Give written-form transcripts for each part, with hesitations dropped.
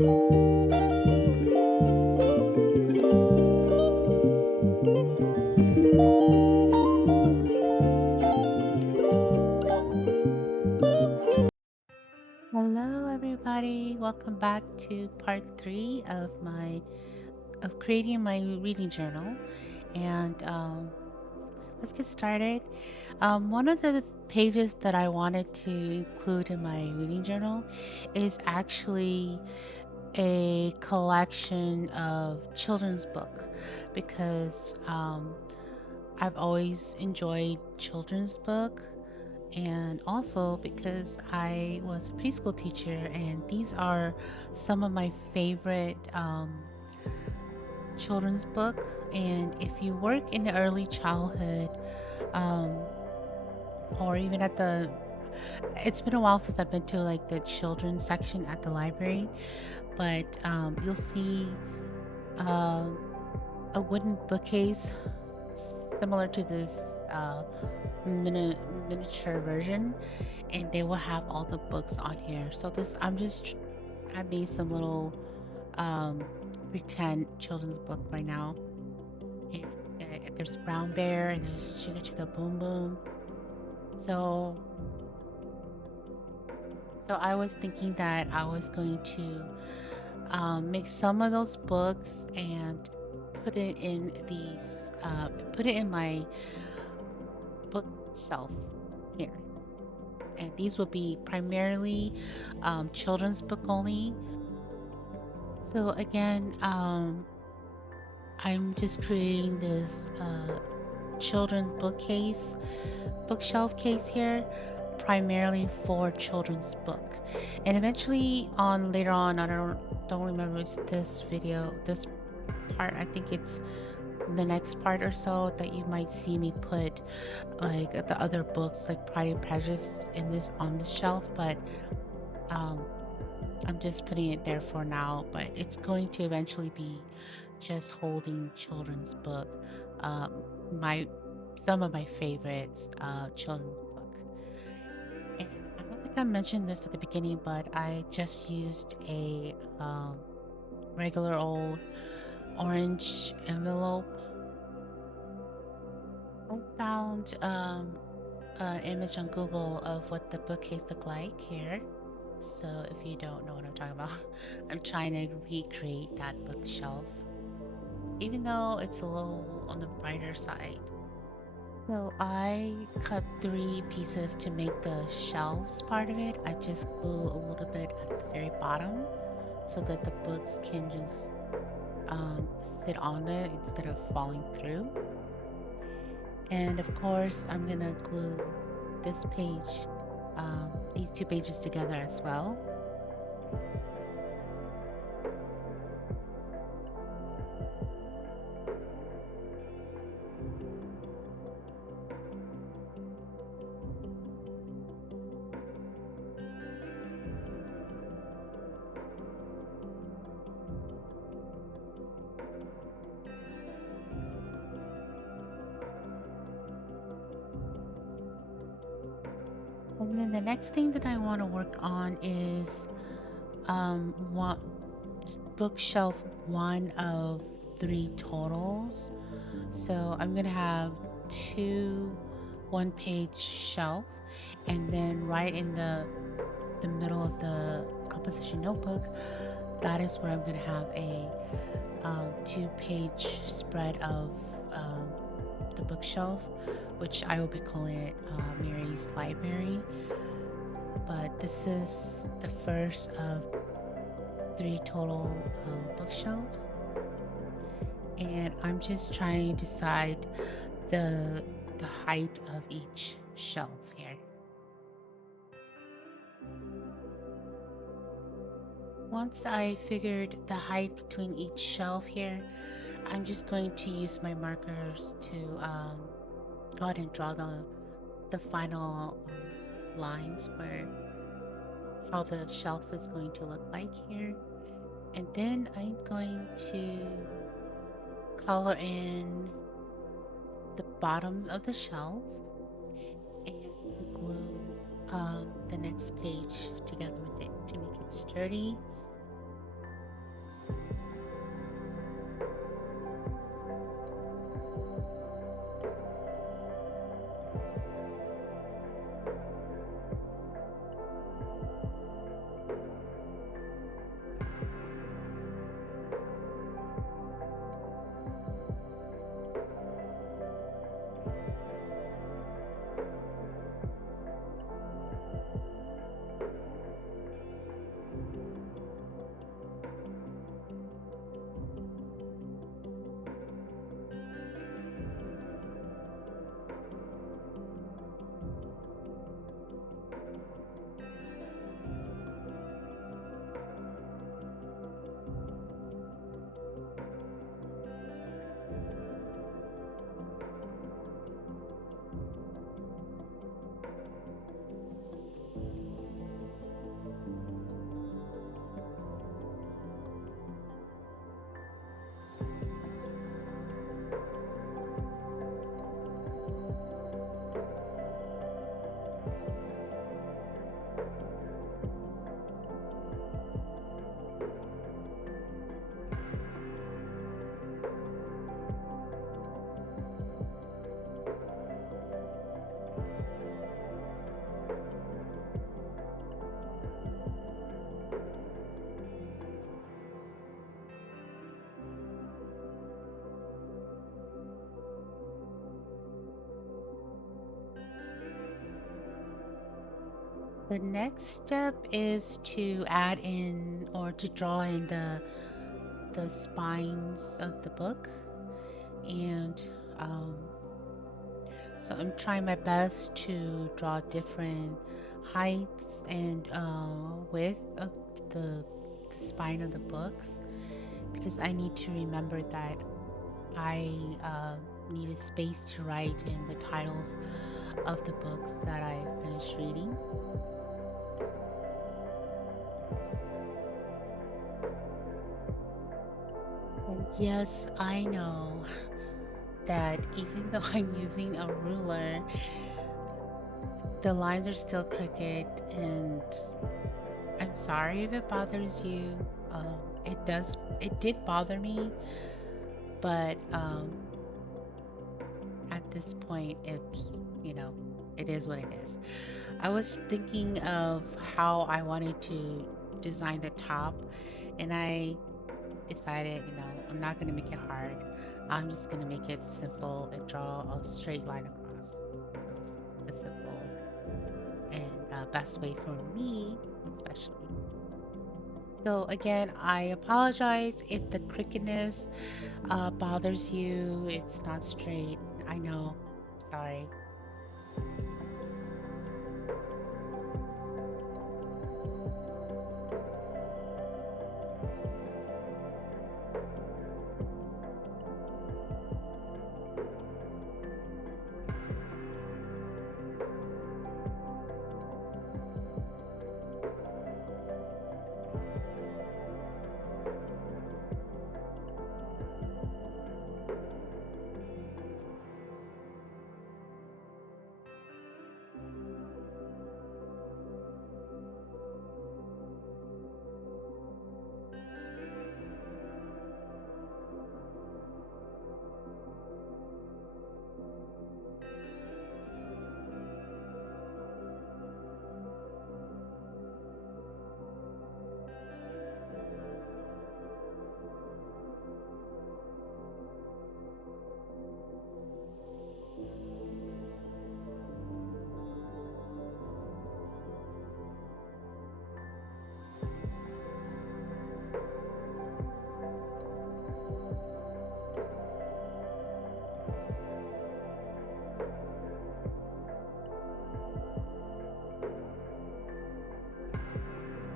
Hello, everybody. Welcome back to part three of creating my reading journal, and let's get started. One of the pages that I wanted to include in my reading journal is actually a collection of children's book because I've always enjoyed children's book, and also because I was a preschool teacher, and these are some of my favorite children's book. And if you work in the early childhood, um, or even at the, it's been a while since I've been to like the children's section at the library, but you'll see um, a wooden bookcase similar to this miniature version, and they will have all the books on here. So this, I made some little um, pretend children's book right now. And there's Brown Bear and there's Chicka Chicka Boom Boom. So so I was thinking that I was going to make some of those books and put it in my bookshelf here. And these will be primarily children's book only. So again, I'm just creating this children bookshelf case here, primarily for children's book. And eventually on later on, I don't remember if it's this video, this part, I think it's the next part or so that you might see me put like the other books like Pride and Prejudice in this on the shelf, but um I'm just putting it there for now, but it's going to eventually be just holding children's book. Um, my Some of my favorites, children's book. And I don't think I mentioned this at the beginning, but I just used a regular old orange envelope. I found an image on Google of what the bookcase looked like here. So if you don't know what I'm talking about, I'm trying to recreate that bookshelf, even though it's a little on the brighter side. So I cut three pieces to make the shelves part of it. I just glue a little bit at the very bottom so that the books can just sit on it instead of falling through. And of course, I'm gonna glue this page, these two pages together as well. And then the next thing that I want to work on is one bookshelf one of three totals. So I'm gonna have two one-page shelf, and then right in the middle of the composition notebook, that is where I'm gonna have a two-page spread of um, the bookshelf, which I will be calling it Mary's Library. But this is the first of three total bookshelves, and I'm just trying to decide the the height of each shelf here. Once I figured the height between each shelf here, I'm just going to use my markers to go ahead and draw the final lines where how the shelf is going to look like here. And then I'm going to color in the bottoms of the shelf and glue the next page together with it to make it sturdy. The next step is to add in or to draw in the spines of the book, and um, so I'm trying my best to draw different heights and width of the spine of the books, because I need to remember that I need a space to write in the titles of the books that I finished reading. And yes, I know that even though I'm using a ruler, the lines are still crooked, and I'm sorry if it bothers you. It did bother me, but at this point, it is what it is. I was thinking of how I wanted to design the top, and I decided, I'm not going to make it hard. I'm just going to make it simple and draw a straight line across. That was the simple and best way for me, especially. So, again, I apologize if the crookedness bothers you. It's not straight. I know. Sorry.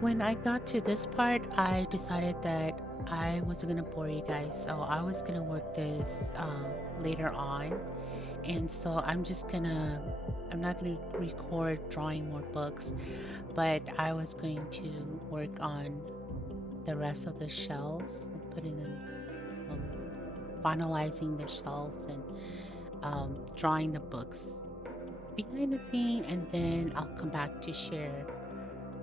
When I got to this part, I decided that I wasn't going to bore you guys. So I was going to work this later on. And so I'm not going to record drawing more books, but I was going to work on the rest of the shelves and putting them, um, finalizing the shelves and drawing the books behind the scene. And then I'll come back to share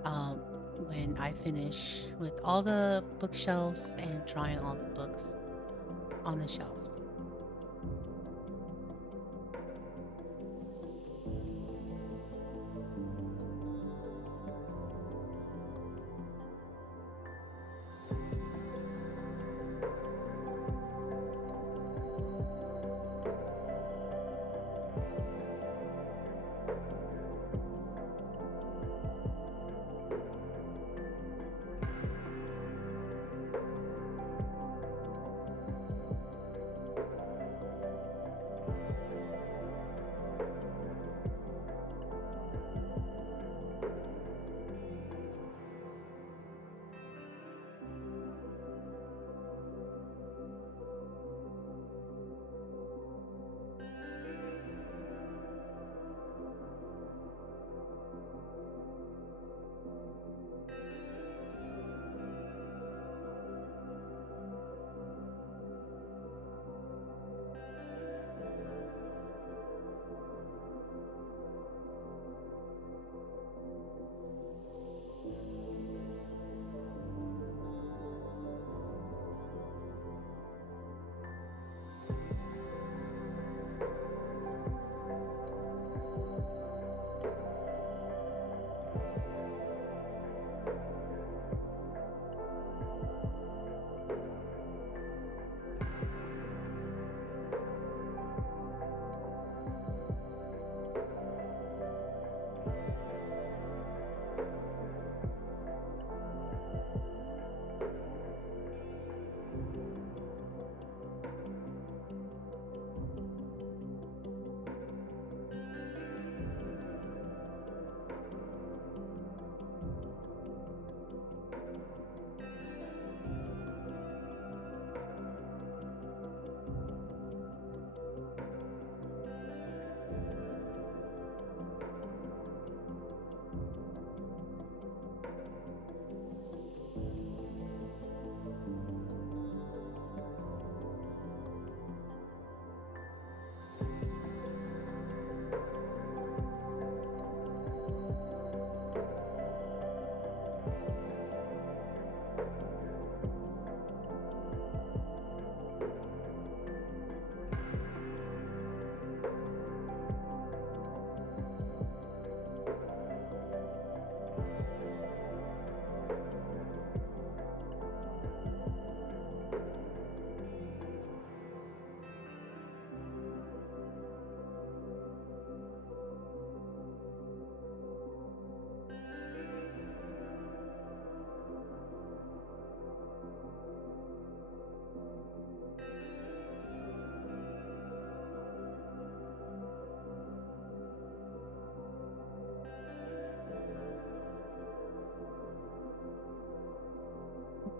um, when I finish with all the bookshelves and drawing all the books on the shelves.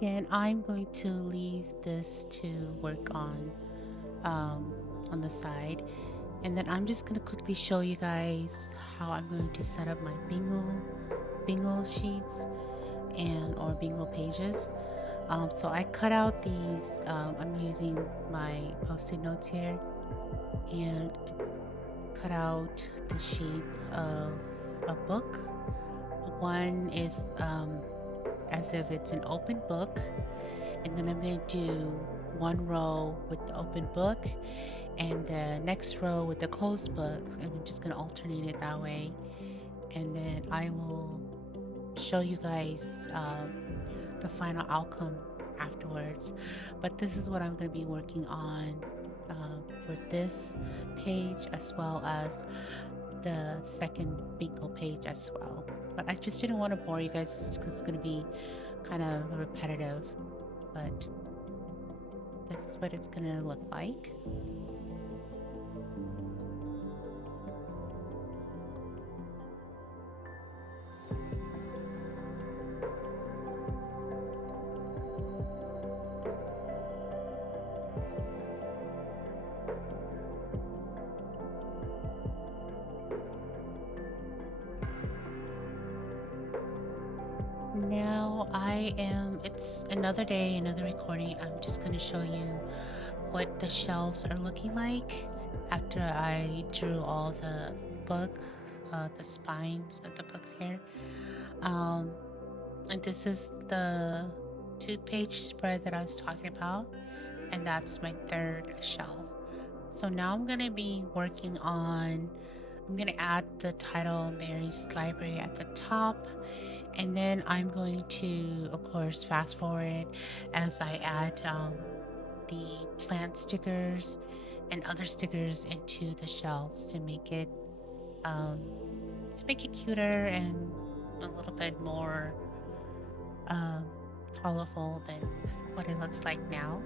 And I'm going to leave this to work on the side. And then I'm just going to quickly show you guys how I'm going to set up my bingo sheets and or bingo pages. So I cut out these, I'm using my post-it notes here and cut out the shape of a book. One is as if it's an open book, and then I'm going to do one row with the open book and the next row with the closed book, and I'm just going to alternate it that way. And then I will show you guys the final outcome afterwards. But this is what I'm going to be working on for this page, as well as the second bingo page as well. But I just didn't want to bore you guys because it's going to be kind of repetitive. But this is what it's going to look like. Now it's another day, another recording. I'm just going to show you what the shelves are looking like after I drew all the book, the spines of the books here. Um, and this is the 2-page spread that I was talking about, and that's my third shelf. So now I'm going to be working on, I'm going to add the title Mary's Library at the top. And then I'm going to, of course, fast forward as I add the plant stickers and other stickers into the shelves um, to make it cuter and a little bit more um, colorful than what it looks like now.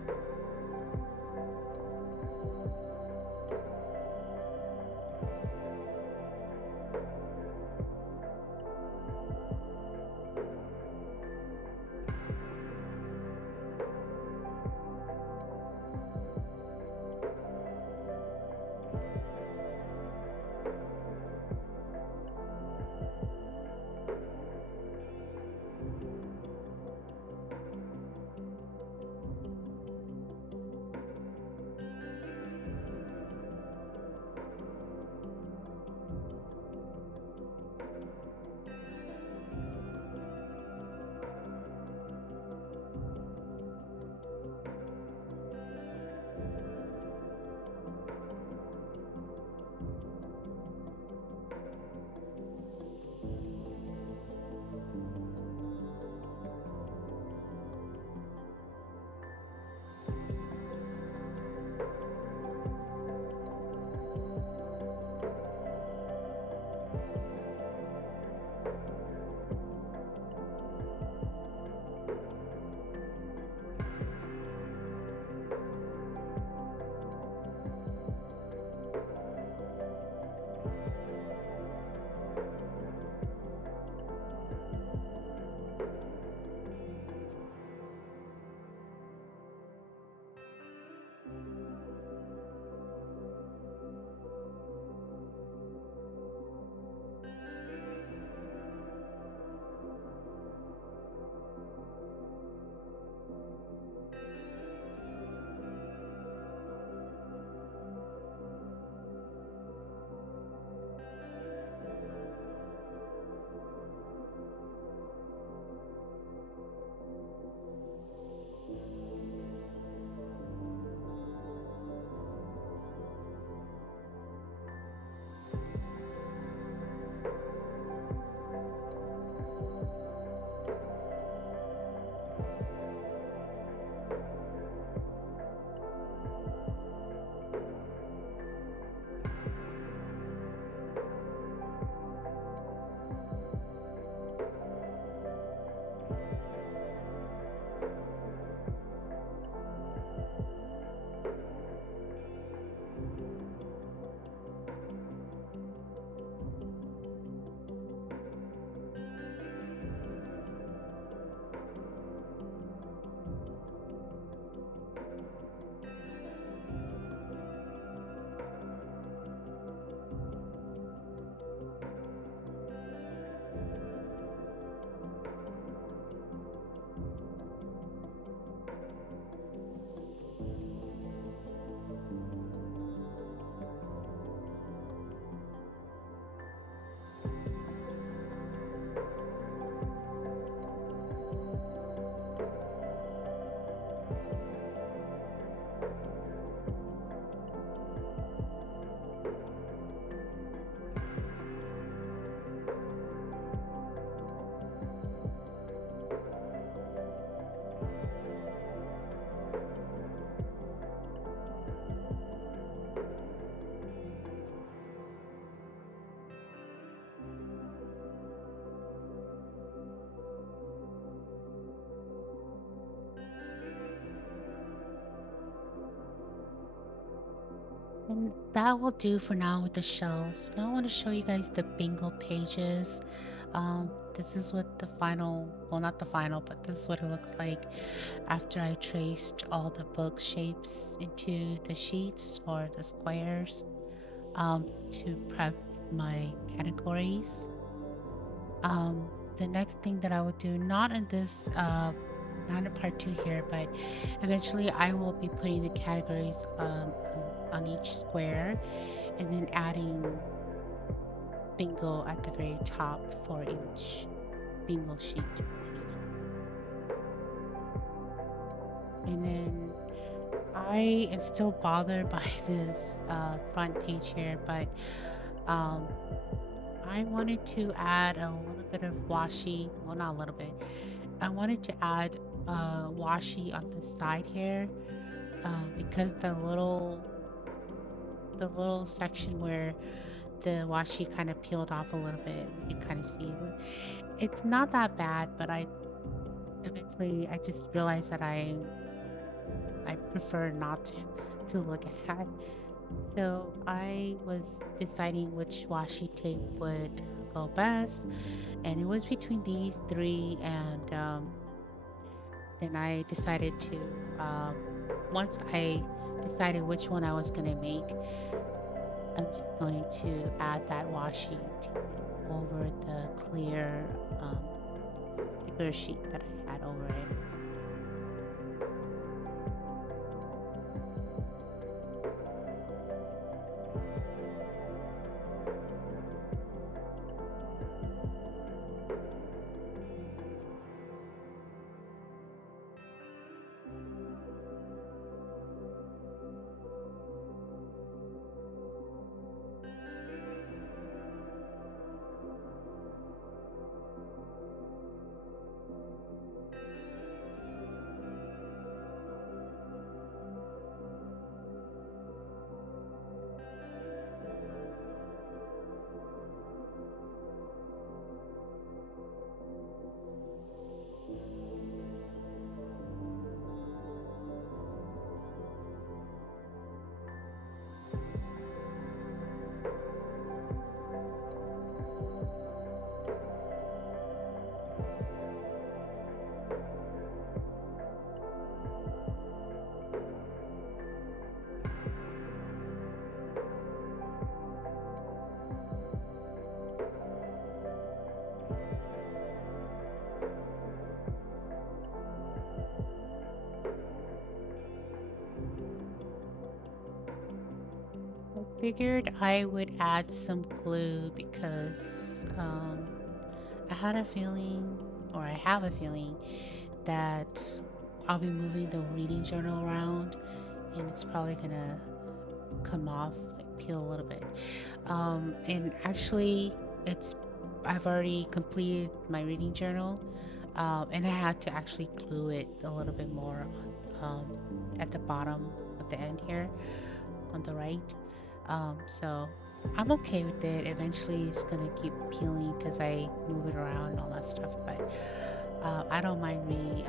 And that will do for now with the shelves. Now I want to show you guys the bingo pages. This is what the final, well, not the final, but this is what it looks like after I traced all the book shapes into the sheets for the squares to prep my categories. Um, the next thing that I will do, not in this, not in part two here, but eventually I will be putting the categories on each square and then adding bingo at the very top for each bingo sheet. And then I am still bothered by this front page here, but um, I wanted to add a little bit of washi, well, not a little bit. I wanted to add washi on the side here because the little section where the washi kind of peeled off a little bit, you can kind of see it's not that bad, but I eventually I just realized that I prefer not to look at that. So I was deciding which washi tape would go best, and it was between these three. And then I decided to, um, once I decided which one I was going to make, I'm just going to add that washi tape over the clear um, sticker sheet that I had over it. I figured I would add some glue because I had a feeling, or I have a feeling, that I'll be moving the reading journal around and it's probably gonna come off, like peel a little bit. And actually, it's I've already completed my reading journal, and I had to actually glue it a little bit more at the bottom at the end here on the right. So I'm okay with it. Eventually, it's gonna keep peeling because I move it around and all that stuff. But I don't mind gluing it.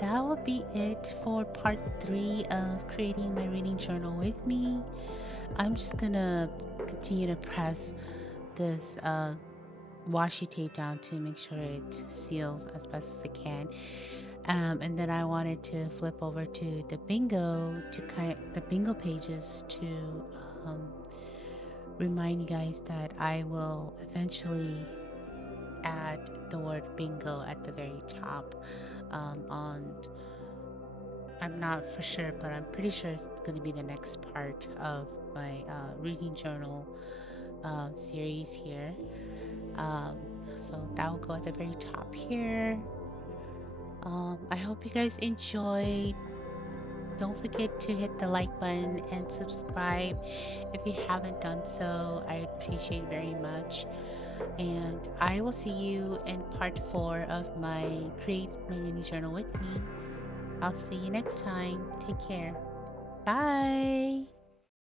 That will be it for part three of creating my reading journal with me. I'm just gonna continue to press this washi tape down to make sure it seals as best as it can. And then I wanted to flip over to the bingo the bingo pages to um, remind you guys that I will eventually add the word bingo at the very top on I'm not for sure, but I'm pretty sure it's going to be the next part of my reading journal series here. Um, so that will go at the very top here. I hope you guys enjoyed. Don't forget to hit the like button and subscribe if you haven't done so. I appreciate very much. And I will see you in part four of my Create My Reading Journal with me. I'll see you next time. Take care. Bye.